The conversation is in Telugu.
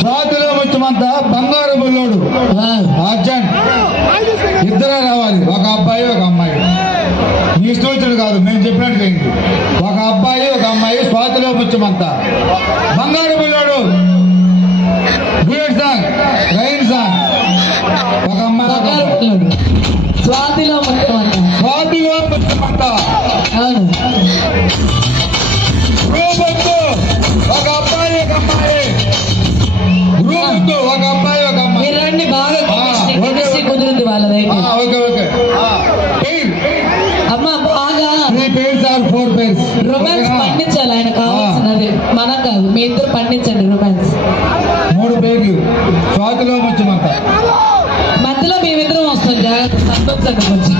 స్వాతిలో ముఖ్యమంతా బంగారు బుల్లోడు అర్జెంట్ ఇద్దరే రావాలి, ఒక అబ్బాయి ఒక అమ్మాయి. నీ ఇష్టం కాదు, మేము చెప్పినట్టు ఏంటి, ఒక అబ్బాయి ఒక అమ్మాయి. స్వాతిలో ముఖ్యమంతా బంగారు Bullodu duet song, rain song. ఒక అమ్మాయి స్వాతిలో ముఖ్యమంతా, స్వాతిలో ముఖ్యమంతా రూపొద్దు ఒక అబ్బాయి ఒక అమ్మాయి. రూపొద్దు ఒక అబ్బాయి ఒక అమ్మాయి. మీరు రండి, బాగా కుదిరింది వాళ్ళదైతే. Okay okay. అమ్మ బాగా 3 pairs or 4 pairs రొమాన్స్ పండించాలి, ఆయన కావాల్సినది మనం కాదు. మీ ఇద్దరు పండించండి రొమాన్స్. 3 పేర్లు స్వాతిలో ముఖ్యమంతా. మధ్యలో మేమిద్దరం వస్తాం, జాగ్రత్త సంతోషండి కొంచెం.